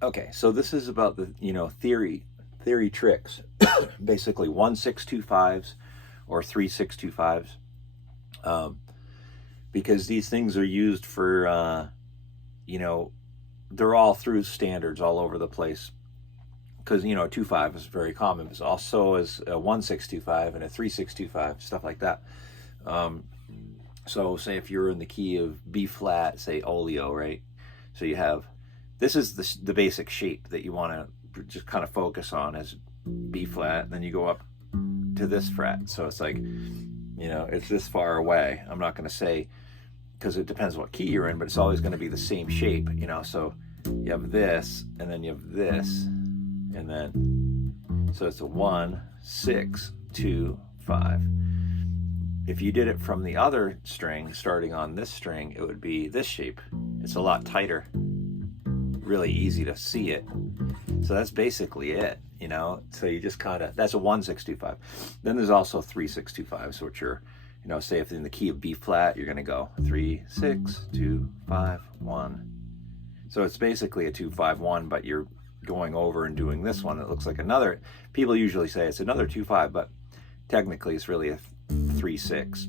Okay, so this is about the, theory tricks. Basically 1 6 2 5s or 3 6 2 5s. Um, because these things are used for, you know, they're all through standards all over the place. Because, 2 5 is very common. But also is a 1 6 2 5 and a 3 6 2 5, stuff like that. So say if you're in the key of B flat, say oleo, right? So you have, this is the basic shape that you want to just kind of focus on is B flat. Then you go up to this fret. So it's like, it's this far away. I'm not going to say, because it depends what key you're in, but it's always going to be the same shape, So you have this, and then you have this, and then, so it's a 1 6 2 5. If you did it from the other string, starting on this string, it would be this shape. It's a lot tighter, really easy to see it. So that's basically it, So you just kind of, that's a 1 6 2 5. Then there's also 3 6 2 5s, which are, say if in the key of B flat, you're going to go 3 6 2 5 1. So it's basically a 2 5 1, but you're going over and doing this one. It looks like another. People usually say it's another 2 5, but technically it's really a 3 6.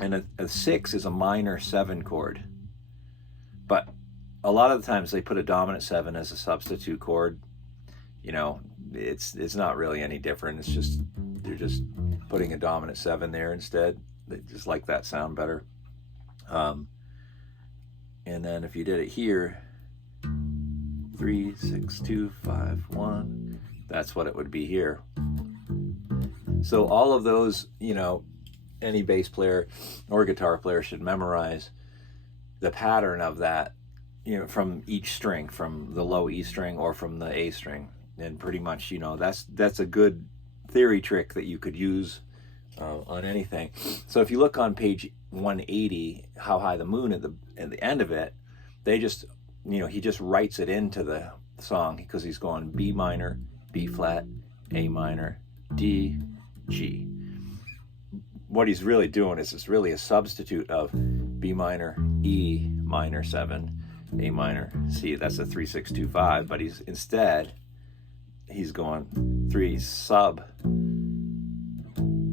And a 6 is a minor 7 chord. But a lot of the times they put a dominant 7 as a substitute chord. It's not really any different. It's just, they're just putting a dominant 7 there instead. They just like that sound better. And then if you did it here, 3 6 2 5 1, that's what it would be here. So all of those, any bass player or guitar player should memorize the pattern of that, from each string, from the low E string or from the A string. And pretty much, that's a good theory trick that you could use on anything. So if you look on page 180, How High the Moon, at the end of it, they just, he just writes it into the song, because he's going B minor, B flat, A minor, D, G. What he's really doing is it's really a substitute of B minor, E minor 7, A minor, C. That's a 3 6 2 5, but he's going 3 sub.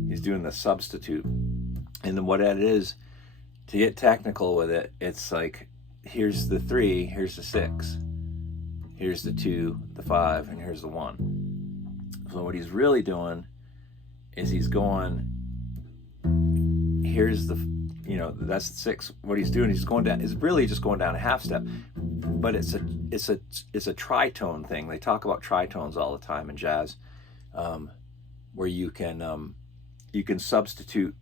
He's doing the substitute. And then what that is, to get technical with it, it's like, here's the 3, here's the 6, here's the 2, the 5, and here's the 1. So what he's really doing is he's going, here's the, that's the 6. What he's doing, he's going down, is really just going down a half step, but it's a tritone thing. They talk about tritones all the time in jazz, where you can substitute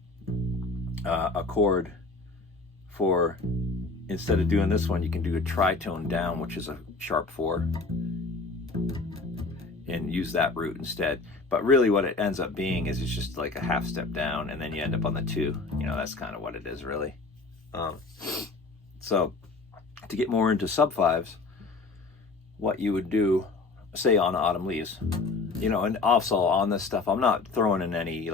a chord for, instead of doing this one, you can do a tritone down, which is a sharp 4, and use that root instead. But really what it ends up being is it's just like a half step down, and then you end up on the 2. That's kind of what it is, really. So to get more into sub 5s, what you would do, say on Autumn Leaves, and also on this stuff, I'm not throwing in any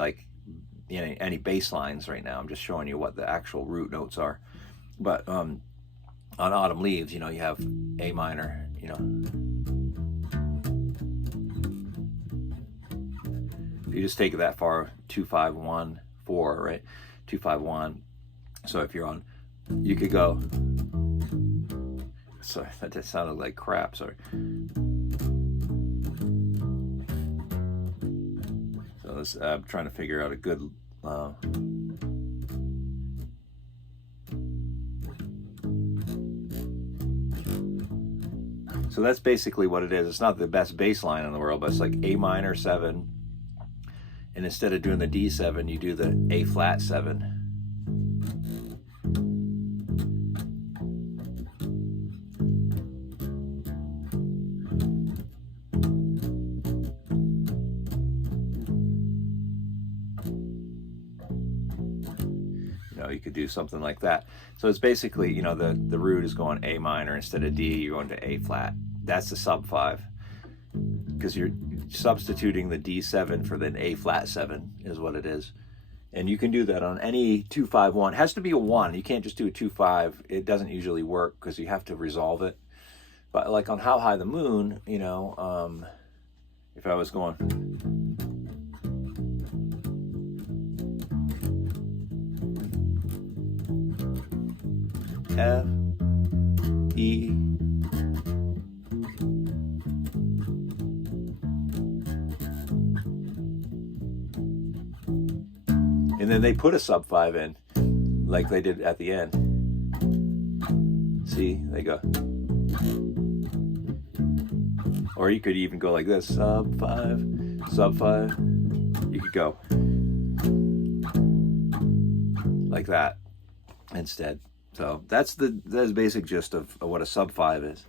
any bass lines right now. I'm just showing you what the actual root notes are. But on Autumn Leaves, you have A minor, if you just take it that far, 2 5 1 4, right? 2 5 1. So if you're on, you could go, sorry, that just sounded like crap, sorry. So I'm trying to figure out a good so that's basically what it is. It's not the best bass line in the world, but it's like A minor 7, and instead of doing the D7, you do the A flat 7. You could do something like that. So it's basically, the root is going A minor instead of D, you're going to A flat. That's the sub 5, because you're substituting the D7 for the A flat 7 is what it is. And you can do that on any 2 5 1. It has to be a 1. You can't just do a 2 5. It doesn't usually work because you have to resolve it. But like on How High the Moon, you know, if I was going F, E, and then they put a sub 5 in, like they did at the end. See, they go. Or you could even go like this, sub 5, sub 5. You could go like that instead. So that's the basic gist of what a sub 5 is.